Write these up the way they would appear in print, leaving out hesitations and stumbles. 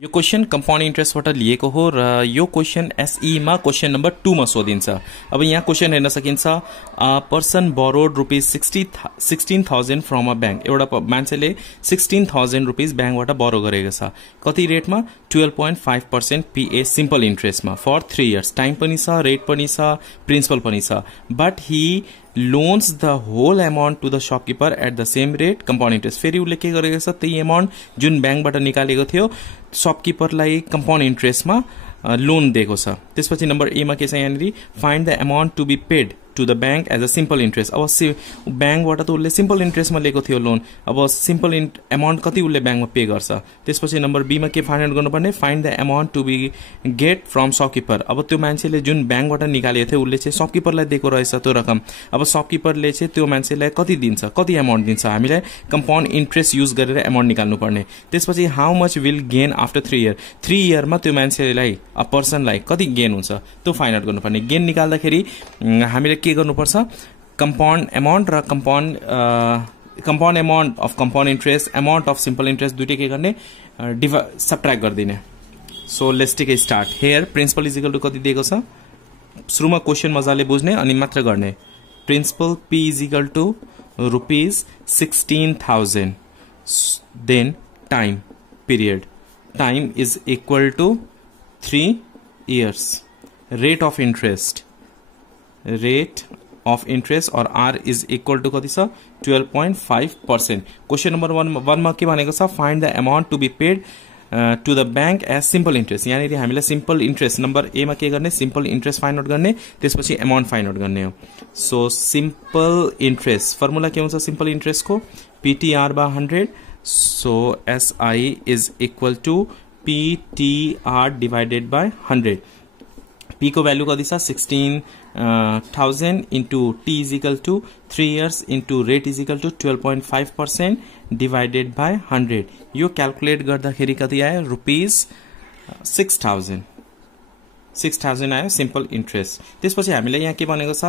यो question compound इन्ट्रेस्टबाट लिएको हो र यो क्वेशन एसई मा क्वेशन नंबर 2 मा सोधिन्छ। अब यहाँ क्वेशन हेर्न सकिन्छ, person borrowed rupees 16,000 from a bank. एउटा मान्छेले 16,000 रुपीज बैंकबाट बोरो गरेको छ। कति रेटमा? 12.5% PA सिम्पल इन्ट्रेस्टमा फर 3 इयर्स। टाइम पनि छ, रेट पनि छ, प्रिन्सिपल पनि छ। But he loans the whole amount to the shopkeeper at the same rate compound interest. फेरि उसले के गरेको छ, त्यही अमाउन्ट जुन बैंकबाट निकालेको थियो शपकीपरलाई कम्पाउन्ड इन्ट्रेस्टमा लोन दिएको छ। त्यसपछि नम्बर ए मा के छ, यहाँनिर find the amount to be paid to the bank as a simple interest. अब बैंकबाट त उसले सिम्पल इन्ट्रेस्टमा लिएको थियो लोन, अब सिम्पल अमाउन्ट कति उसले बैंकमा पे गर्छ। त्यसपछि नम्बर बी मा के फाइन्ड आउट गर्नुपर्ने, find the amount to be get from shopkeeper. अब त्यो मान्छेले जुन बैंकबाट निकालेको थियो उसले चाहिँ शपकीपरलाई दिएको रहेछ त्यो रकम। अब शपकीपरले चाहिँ त्यो मान्छेलाई कति दिन्छ, कति अमाउन्ट दिन्छ, हामीलाई कम्पाउन्ड इन्ट्रेस्ट युज गरेर अमाउन्ट निकाल्नु पर्ने। त्यसपछि how much will gain after 3 year, 3 इयरमा त्यो मान्छेलाई पर्सनलाई कति गेन हुन्छ त्यो फाइन्ड आउट गर्नुपर्ने। गेन निकाल्दाखेरि हामीले के गर्नुपर्छ, कम्पाउन्ड अमाउन्ट र compound amount of compound interest, amount of simple interest दुईटै के गर्ने, सबट्र्याक्ट गरिदिने। So let's take a start. Here principal is equal to कति दिएको छ, सुरुमा क्वेशन मजाले बुझ्ने अनि मात्र गर्ने। Principal P is equal to rupees 16,000, then time period, time is equal to 3 years, rate of interest or R is equal to कति छ 12.5%। क्वेश्चन नंबर 1 मा के भनेको छ, find the amount to be paid to the bank as simple interest. यहाँनिर हामीले simple interest number A मा के गर्ने, सिम्पल इन्ट्रेस्ट फाइन्ड आउट गर्ने, त्यसपछि अमाउन्ट फाइन्ड आउट गर्ने हो। सो सिम्पल इन्ट्रेस्ट फर्मुला के हुन्छ सिम्पल इन्ट्रेस्ट को, PTR by 100। So SI is equal to PTR divided by 100। P को वैल्यू कति छ 16,000 into T is equal to 3 years into rate is equal to 12.5% divided by 100। यो calculate गर्दाखेरि कति आयो, रुपीज 6,000 आयो सिम्पल इन्ट्रेस्ट। त्यसपछि हामीले यहाँ के भनेको छ,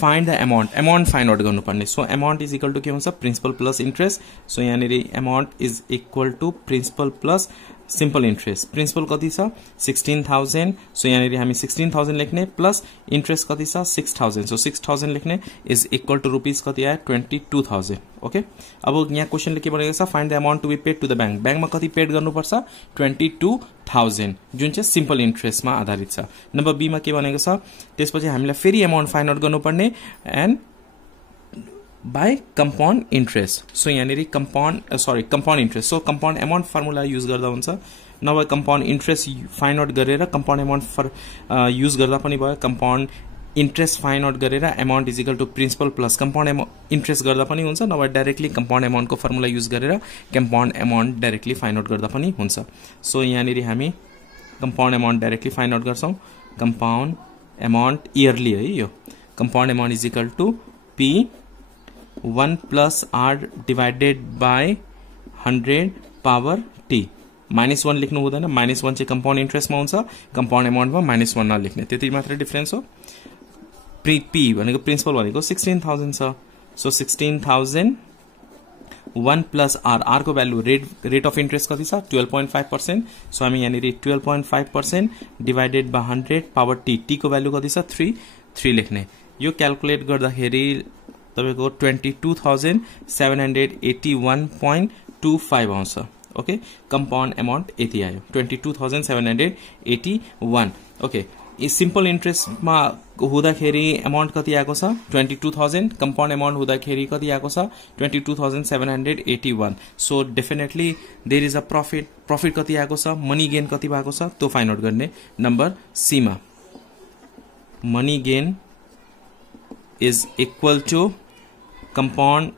find the amount find out गर्नुपर्ने। So amount is equal to के हुन्छ, प्रिन्सिपल प्लस इन्ट्रेस्ट। सो यहाँनिर amount is equal to principal plus simple interest. Principal कति छ 16,000, सो यहाँनिर हामी 16,000 लेख्ने, प्लस इन्ट्रेस्ट कति छ 6,000, सो 6,000 लेख्ने, इज इक्वल टू रुपीज कति आयो 22,000। ओके, अब यहाँ क्वेशनले के भनेको छ, find the amount to be paid to the bank. बैंकमा कति पेड गर्नुपर्छ 22,000, जुन चाहिँ सिम्पल इन्ट्रेस्टमा आधारित छ। नम्बर बी मा के भनेको छ, त्यसपछि हामीलाई फेरि अमाउन्ट फाइन्ड आउट गर्नुपर्ने and by compound interest. So यहाँनिर compound interest, so compound amount formula use गर्दा हुन्छ, नभए कम्पाउन्ड इन्ट्रेस्ट फाइन्ड आउट गरेर कम्पाउन्ड अमाउन्ट युज गर्दा पनि भयो। कम्पाउन्ड इन्ट्रेस्ट फाइन्ड आउट गरेर amount is equal to principal plus compound interest गर्दा पनि हुन्छ, नभए डाइरेक्टली कम्पाउन्ड अमाउन्टको फर्मुला युज गरेर compound amount directly find out गर्दा पनि हुन्छ। सो यहाँनिर हामी compound amount directly find out गर्छौँ। कम्पाउन्ड अमाउन्ट इयरली है, यो compound amount is equal to P1 plus R divided by 100 power T। -1 लेख्नु हुँदैन, -1 चाहिँ कम्पाउन्ड इन्ट्रेस्टमा हुन्छ, कम्पाउन्ड अमाउन्टमा -1 नलेख्ने, त्यति मात्र डिफरेन्स हो। P भनेको प्रिन्सिपल भनेको 16,000 छ। सो 16,000 1 प्लस R को भ्यालु रेट अफ इन्ट्रेस्ट कति छ 12.5%। सो हामी यहाँनिर 12.5% डिभाइडेड बाई 100 पावर T को भ्यालु कति छ 3 लेख्ने। यो क्याल्कुलेट गर्दाखेरि तपाईको 22,781.25 आउँछ। ओके, कम्पाउन्ड अमाउन्ट यति आयो 22,781। ओके, सिम्पल इन्ट्रेस्टमा हुँदाखेरि अमाउन्ट कति आएको छ 22,000, कम्पाउन्ड अमाउन्ट हुँदाखेरि कति आएको छ 22,781। So definitely there is a profit कति आएको छ, मनी गेन कति भएको छ त्यो फाइन्ड आउट गर्ने। नम्बर सी मा money gain is equal to compound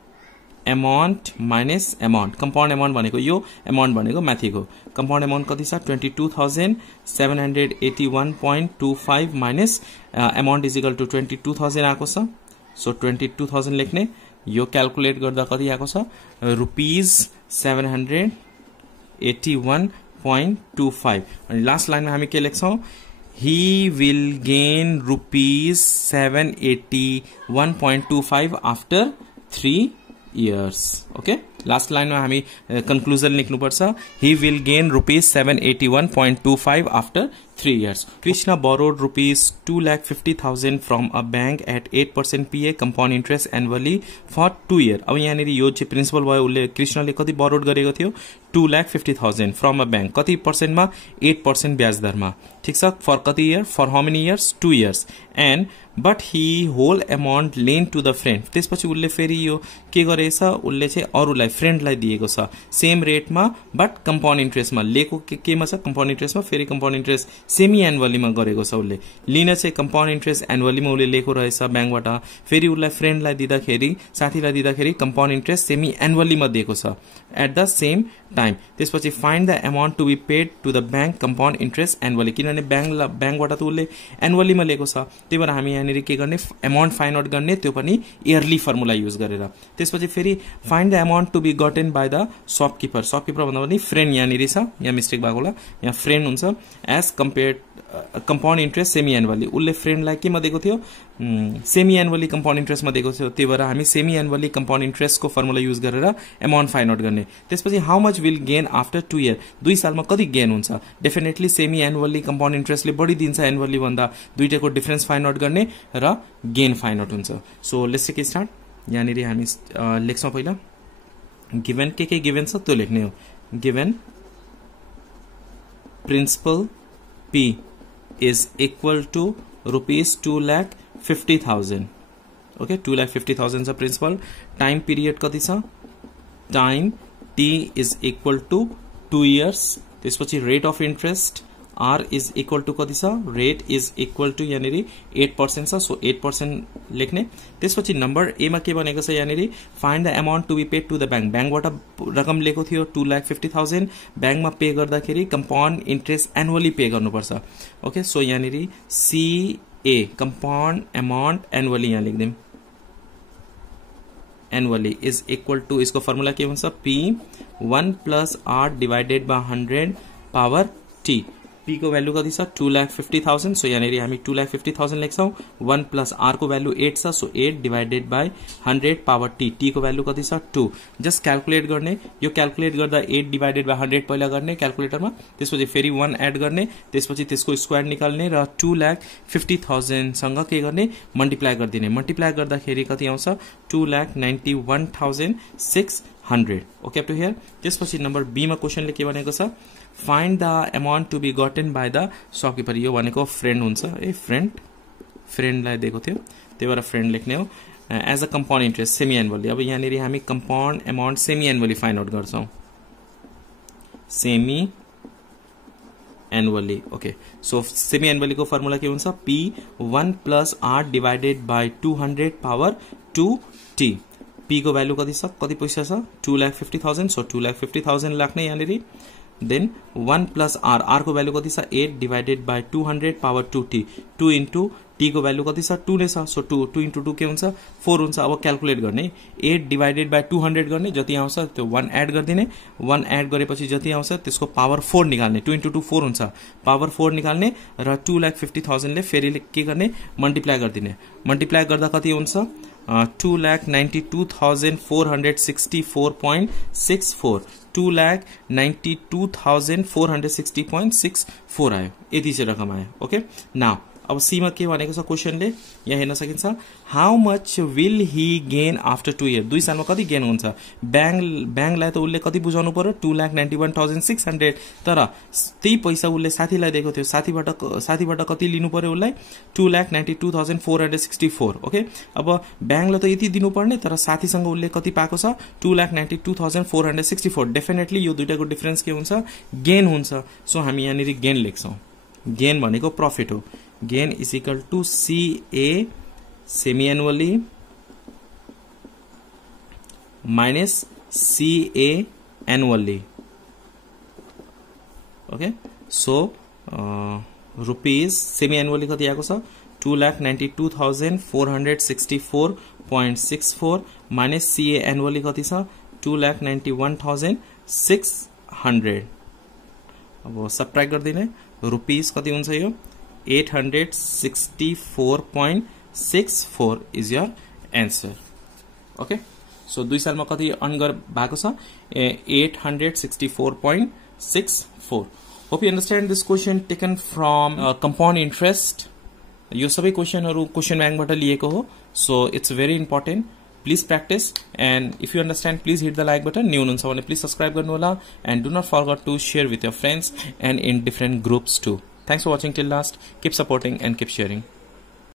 amount minus amount. Compound amount भनेको यो, अमाउन्ट भनेको माथिको। कम्पाउन्ड अमाउन्ट कति छ 22,781.25 minus amount is equal to 22,000 आएको छ। सो 22,000 लेख्ने, यो क्याल्कुलेट गर्दा कति आएको छ रुपीज 781.25। अनि लास्ट लाइनमा हामी के लेख्छौँ, he will gain rupees 781.25 after 3 years. Okay, last लाइनमा हामी कन्क्लुजन लेख्नुपर्छ. He will gain rupees 781.25 after 3 years. Krishna borrowed rupees 2,50,000 from a bank at 8% PA compound interest annually for 2 years. अब यहाँनिर यो चाहिँ प्रिन्सिपल भयो. उसले कृष्णले कति बोरोड गरेको थियो 2,50,000 फ्रम अ बैंक. कति पर्सेन्टमा 8% ब्याज दरमा. ठिक छ. फर कति year? For how many years? 2 years. And but he whole amount lend to the friend. त्यसपछि उसले फेरि यो के गरेछ? उसले चाहिँ अरूलाई फ्रेन्डलाई दिएको छ सेम रेटमा बट कम्पाउन्ड इन्ट्रेस्टमा. लिएको केमा छ? कम्पाउन्ड इन्ट्रेस्टमा. फेरि कम्पाउन्ड इन्ट्रेस्ट सेमी एनुअलीमा गरेको छ उसले. लिन चाहिँ कम्पाउन्ड इन्ट्रेस्ट एनुअलीमा उसले लिएको रहेछ ब्याङ्कबाट. फेरि उसलाई फ्रेन्डलाई दिँदाखेरि, साथीलाई दिँदाखेरि कम्पाउन्ड इन्ट्रेस्ट सेमी एनुअलीमा दिएको छ एट द सेम टाइम. त्यसपछि find the amount to be paid to the bank compound interest annually. किनभने ब्याङ्कबाट त उसले एनुअलीमा लिएको छ. त्यही भएर हामी यहाँनिर के गर्ने? एमाउन्ट फाइन्ड आउट गर्ने, त्यो पनि इयरली फर्मुला युज गरेर. त्यसपछि फेरि find the amount to be gotten by the shopkeeper. Shopkeeper भन्दा पनि फ्रेन्ड यहाँनिर छ. यहाँ मिस्टेक भएको होला. यहाँ फ्रेन्ड हुन्छ. As compare compound interest semi annually. उसले फ्रेन्डलाई केमा दिएको थियो? सेमी एनुअली कम्पाउन्ड इन्ट्रेस्टमा दिएको थियो. त्यही भएर हामी सेमी एनुअली कम्पाउन्ड इन्ट्रेस्टको फर्मुला युज गरेर एमाउन्ट फाइन्ड आउट गर्ने. त्यसपछि how much will gain after 2 year. 2 सालमा कति गेन हुन्छ? डेफिनेटली सेमी एनुअली कम्पाउन्ड इन्ट्रेस्टले बढी दिन्छ एनुअली भन्दा. दुईटाको डिफरेन्स फाइन्ड आउट गर्ने र गेन फाइन्ड आउट हुन्छ. So let's take start. यहाँनिर हामी लेख्छौँ पहिला. गिभन के गिभन छ त्यो लेख्ने हो. Given principal P is equal to rupees 2,50,000. Okay, 2,50,000 is principal. Time period कति छ? Time T is equal to 2 years. त्यसपछि rate of interest R is equal to कति छ? Rate is equal to यहाँनिर 8% छ. सो 8% लेख्ने. त्यसपछि नम्बर ए मा के भनेको छ? यहाँनिर find the amount to be paid to the bank. ब्याङ्कबाट रकम लिएको थियो 2,50,000. ब्याङ्कमा पे गर्दाखेरि कम्पाउन्ड इन्ट्रेस्ट एनुअली पे गर्नुपर्छ. ओके, सो यहाँनिर CA कम्पाउन्ड एमाउन्ट एनुअली यहाँ लेख्दिउँ. एनुअली इज इक्वल टू, इसको फर्मुला के हुन्छ? P 1 + R divided by 100 power T. P को वैल्यू कति छ? 2,50,000. सो यहाँनिर हामी 2,50,000 लेख्छौँ. 1 + R को वैल्यू 8 छ. So 8 divided by 100 power T. T को वैल्यू कति छ? 2. जस्ट क्यालकुलेट गर्ने. यो क्यालकुलेट गर्दा 8 डिवाइडेड बाई 100 पहिला गर्ने क्यालकुलेटरमा. त्यसपछि फेरि 1 एड गर्ने. त्यसपछि त्यसको स्क्वायर निकाल्ने र 2,50,000 सँग के गर्ने? मल्टिप्लाई गरिदिने. मल्टिप्लाई गर्दाखेरि कति आउँछ? 2,91,600. Okay up to here. त्यसपछि नम्बर बी मा क्वेशनले के भनेको छ? Find the amount to be gotten by the shopkeeper. यो भनेको फ्रेन्ड हुन्छ. फ्रेन्डलाई दिएको थियो, त्यही भएर फ्रेन्ड लेख्ने हो. As a compound interest semi annually. अब यहाँनिर हामी compound amount semi annually find out गर्छौँ. Semi annually. Okay, so semi annually को फर्मुला के हुन्छ? P 1 + R divided by 200 power 2T. P को वैल्यू कति छ? कति पैसा छ? 2,50,000. सो 2,50,000 लाग्ने यहाँनिर. Then 1 + R. R को वैल्यू कति छ? 8 divided by 200 power 2T. 2 into T को वैल्यू कति छ? 2 नै छ. सो 2 इन्टु 2 के हुन्छ? 4 हुन्छ. अब क्यालकुलेट गर्ने. 8 डिवाइडेड बाई 200 गर्ने. जति आउँछ त्यो 1 एड गरिदिने. 1 एड गरेपछि जति आउँछ त्यसको पावर 4 निकाल्ने. 2 इन्टु 2 4 हुन्छ. पावर 4 निकाल्ने र 2,50,000 ले फेरि के गर्ने? मल्टिप्लाई गरिदिने. मल्टिप्लाई गर्दा कति हुन्छ? 2,92,464.64. 2,92,460.64 आयो. यति चाहिँ रकम आयो. ओके, नाउ अब सीमा के भनेको छ क्वेशनले? यहाँ हेर्न सकिन्छ. How much will he gain after 2 year. 2 सालमा कति गेन हुन्छ? ब्याङ्कलाई त उसले कति बुझाउनु पर्यो? 2,91,600. तर त्यही पैसा उसले साथीलाई दिएको थियो. साथीबाट कति लिनु पर्यो उसलाई? 2,92,464. ओके, अब ब्याङ्कलाई त यति दिनुपर्ने, तर साथीसँग उसले कति पाएको छ? 2,92,464. डेफिनेटली यो दुईटाको डिफरेन्स के हुन्छ? गेन हुन्छ. सो हामी यहाँनिर गेन लेख्छौँ. गेन भनेको प्रफिट हो. Gain is equal to CA semi-annually minus CA annually. Okay, so rupees semi-annually कति आएको छ? 2,92,464.64 minus CA annually कति छ? 2,91,600. अब सबट्र्याक्ट गरिदिने. रुपीस कति हुन्छ यो? 864.64 is your answer. Okay, so 2 सालमा कति अर्न भएको छ 864.64. Hope you understand this question taken from compound interest. यो सबै क्वेसनहरु क्वेसन ब्याङ्कबाट लिएको हो. So it's very important. Please practice and if you understand please hit the like button. New हुनुहुन्छ भने प्लिज सब्सक्राइब गर्नुहोला and do not forget to share with your friends and in different groups to. Thanks for watching till last. Keep supporting and keep sharing.